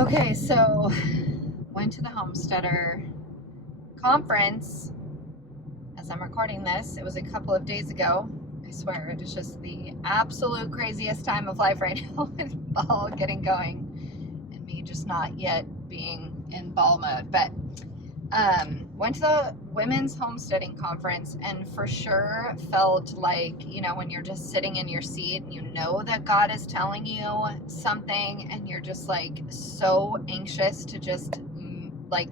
Okay, so went to the homesteader conference as I'm recording this. It was a couple of days ago. I swear, it is just the absolute craziest time of life right now with ball getting going and me just not yet being in ball mode. But went to the women's homesteading conference and for sure felt like, when you're just sitting in your seat and you know that God is telling you something and you're just like so anxious to just like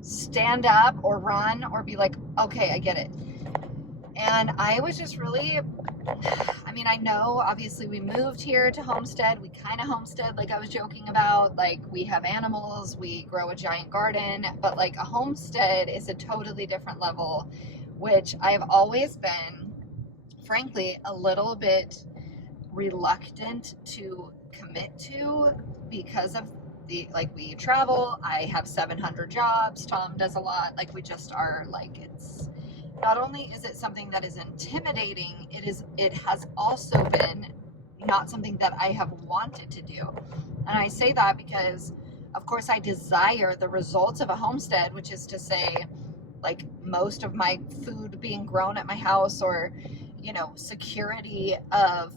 stand up or run or be like, okay, I get it. And I was just really, I know obviously we moved here to homestead. We kind of homestead, like I was joking about, like we have animals, we grow a giant garden, but like a homestead is a totally different level, which I've always been, frankly, a little bit reluctant to commit to because of we travel. I have 700 jobs. Tom does a lot. Like we just are like, it's not only is it something that is intimidating, it has also been not something that I have wanted to do. And I say that because of course I desire the results of a homestead, which is to say like most of my food being grown at my house, or security of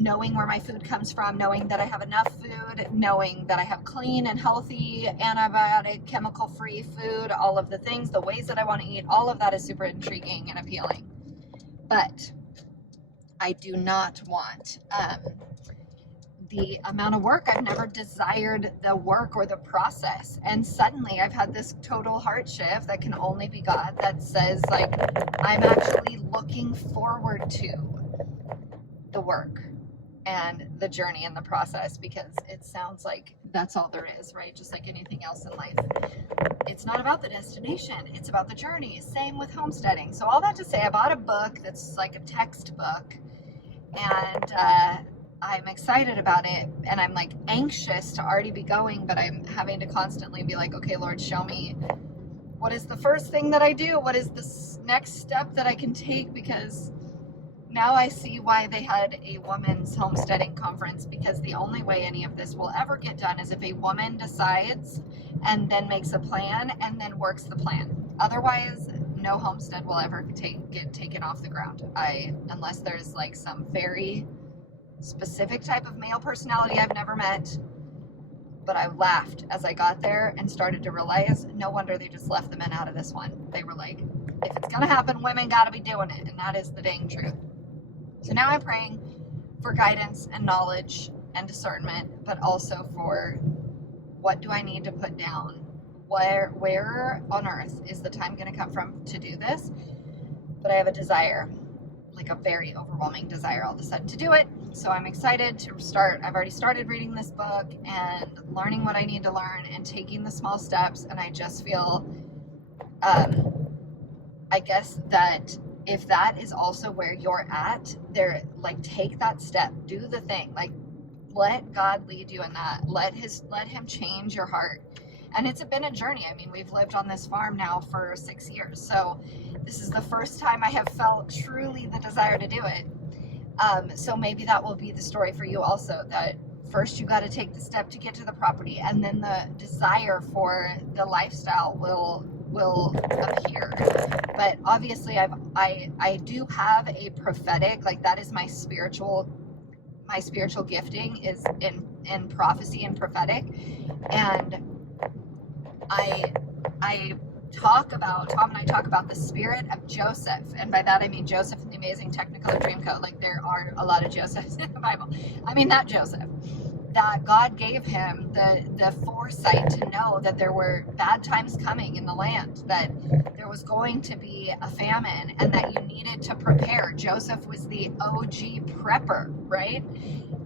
knowing where my food comes from, knowing that I have enough food, knowing that I have clean and healthy, antibiotic, chemical-free food, all of the things, the ways that I want to eat, all of that is super intriguing and appealing. But I do not want the amount of work. I've never desired the work or the process. And suddenly I've had this total heart shift that can only be God, that says like, I'm actually looking forward to the work and the journey and the process, because it sounds like that's all there is, right? Just like anything else in life. It's not about the destination, it's about the journey. Same with homesteading. So all that to say, I bought a book that's like a textbook, and I'm excited about it, and I'm like anxious to already be going, but I'm having to constantly be like, okay, Lord, show me what is the first thing that I do? What is the next step that I can take? Because now I see why they had a women's homesteading conference, because the only way any of this will ever get done is if a woman decides and then makes a plan and then works the plan. Otherwise, no homestead will ever get taken off the ground. Unless there's like some very specific type of male personality I've never met. But I laughed as I got there and started to realize, no wonder they just left the men out of this one. They were like, if it's gonna happen, women gotta be doing it, and that is the dang truth. So now I'm praying for guidance and knowledge and discernment, but also for what do I need to put down? Where on earth is the time going to come from to do this? But I have a desire, like a very overwhelming desire all of a sudden to do it. So I'm excited to start. I've already started reading this book and learning what I need to learn and taking the small steps. And I just feel, I guess that if that is also where you're at, there, like, take that step, do the thing, like, let God lead you in that. Let him change your heart. And it's been a journey. We've lived on this farm now for 6 years. So this is the first time I have felt truly the desire to do it. So maybe that will be the story for you also, that first you got to take the step to get to the property, and then the desire for the lifestyle will appear. But obviously I do have a prophetic, like that is my spiritual gifting is in prophecy and prophetic. And Tom and I talk about the spirit of Joseph, and by that I mean Joseph in the Amazing Technicolor Dreamcoat. Like there are a lot of Josephs in the Bible. That Joseph, that God gave him the foresight to know that there were bad times coming in the land, that there was going to be a famine, and that you needed to prepare. Joseph was the OG prepper, right?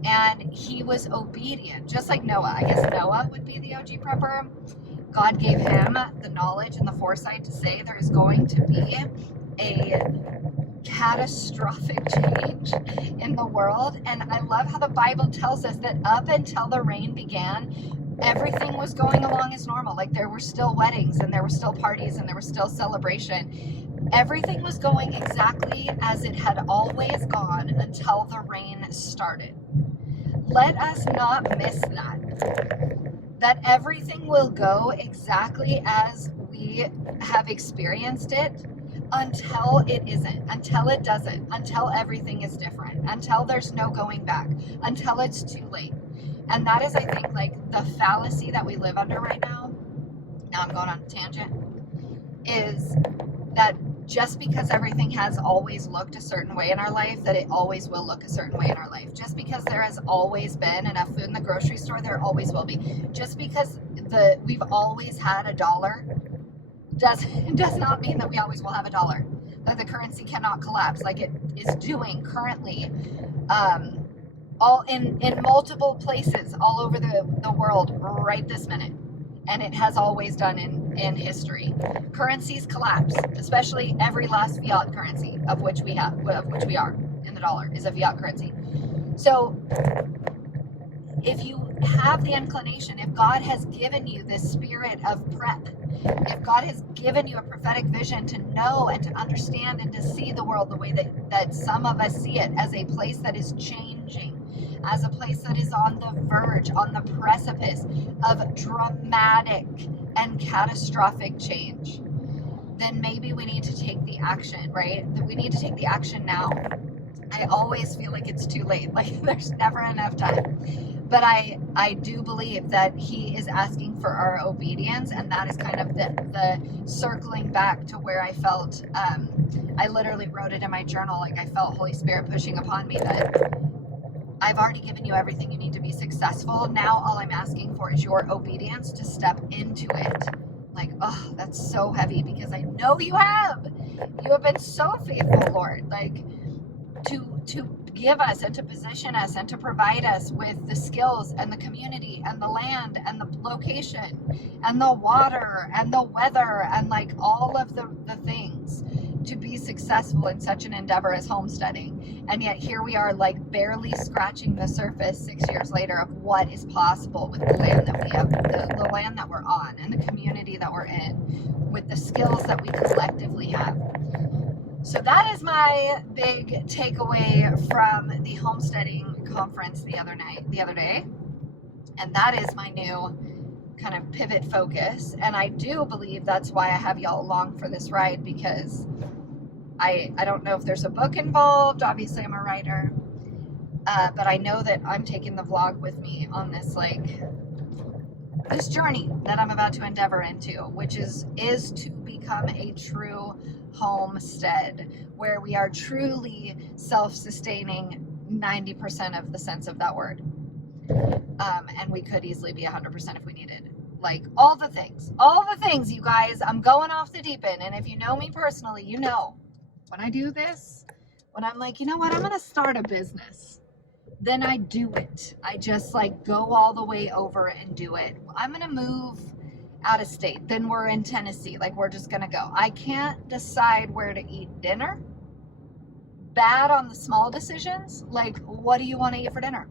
And he was obedient, just like Noah. I guess Noah would be the OG prepper. God gave him the knowledge and the foresight to say there is going to be a catastrophic change in the world. And I love how the Bible tells us that up until the rain began, everything was going along as normal. Like there were still weddings, and there were still parties, and there was still celebration. Everything was going exactly as it had always gone until the rain started. let us not miss that everything will go exactly as we have experienced it until it isn't, until it doesn't, until everything is different, until there's no going back, until it's too late. And that is, I think, like the fallacy that we live under right now. Now I'm going on a tangent. Is that just because everything has always looked a certain way in our life, that it always will look a certain way in our life. Just because there has always been enough food in the grocery store, there always will be. Just because we've always had $1 does not mean that we always will have $1. That the currency cannot collapse like it is doing currently, all in multiple places all over the world right this minute. And it has always done in history. Currencies collapse, especially every last fiat currency of which we are, and the dollar is a fiat currency. So if you have the inclination, if God has given you this spirit of prep, if God has given you a prophetic vision to know and to understand and to see the world the way that some of us see it, as a place that is changing, as a place that is on the verge, on the precipice of dramatic and catastrophic change, then maybe we need to take the action, right? That we need to take the action now. I always feel like it's too late. Like there's never enough time. But I do believe that he is asking for our obedience, and that is kind of the circling back to where I felt, I literally wrote it in my journal, like I felt Holy Spirit pushing upon me that I've already given you everything you need to be successful. Now all I'm asking for is your obedience to step into it. Like, oh, that's so heavy, because I know you have. You have been so faithful, Lord. Like, to give us and to position us and to provide us with the skills and the community and the land and the location and the water and the weather and like all of the things to be successful in such an endeavor as homesteading. And yet here we are, like barely scratching the surface 6 years later of what is possible with the land that we have, the land that we're on, and the community that we're in, with the skills that we collectively have. So that is my big takeaway from the homesteading conference the other day. And that is my new kind of pivot focus. And I do believe that's why I have y'all along for this ride, because I don't know if there's a book involved. Obviously I'm a writer, but I know that I'm taking the vlog with me on this, like, this journey that I'm about to endeavor into, which is to become a true homestead, where we are truly self-sustaining 90% of the sense of that word. And we could easily be 100% if we needed. Like all the things, you guys. I'm going off the deep end. And if you know me personally, you know when I do this, when I'm like, you know what, I'm going to start a business, then I do it. I just like go all the way over and do it. I'm going to move out of state. Then we're in Tennessee. Like, we're just going to go. I can't decide where to eat dinner. Bad on the small decisions. Like, what do you want to eat for dinner?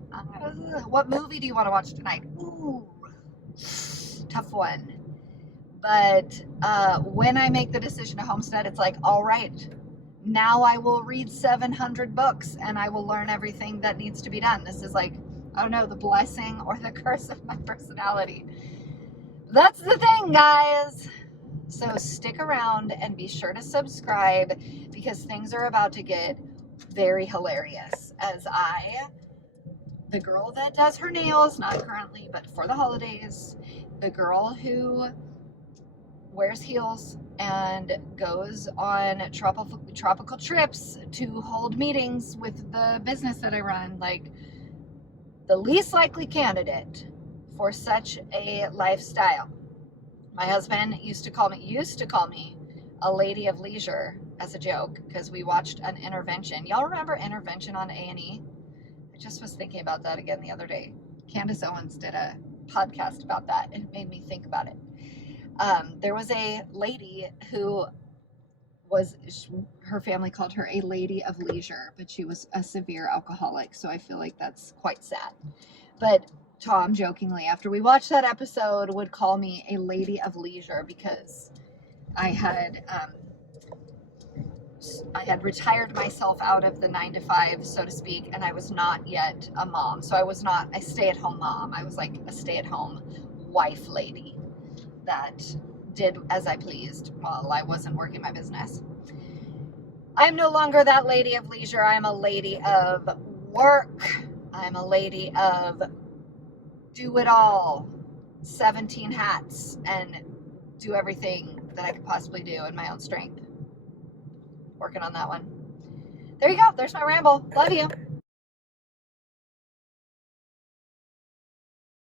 What movie do you want to watch tonight? Ooh, tough one. But when I make the decision to homestead, it's like, all right, now I will read 700 books and I will learn everything that needs to be done. This is like, I don't know, the blessing or the curse of my personality. That's the thing, guys. So stick around and be sure to subscribe, because things are about to get very hilarious as the girl that does her nails, not currently, but for the holidays, the girl who wears heels and goes on tropical trips to hold meetings with the business that I run, like the least likely candidate for such a lifestyle. My husband used to call me a lady of leisure as a joke, because we watched an Intervention. Y'all remember Intervention on A&E? I just was thinking about that again the other day. Candace Owens did a podcast about that, and it made me think about it. There was a lady who her family called her a lady of leisure, but she was a severe alcoholic, so I feel like that's quite sad. But Tom jokingly, after we watched that episode, would call me a lady of leisure, because I had I had retired myself out of the 9 to 5, so to speak, and I was not yet a mom. So I was not a stay-at-home mom. I was like a stay-at-home wife lady that did as I pleased while I wasn't working my business. I am no longer that lady of leisure. I am a lady of work. I'm a lady of do it all, 17 hats, and do everything that I could possibly do in my own strength. Working on that one. There you go. There's my ramble. Love you.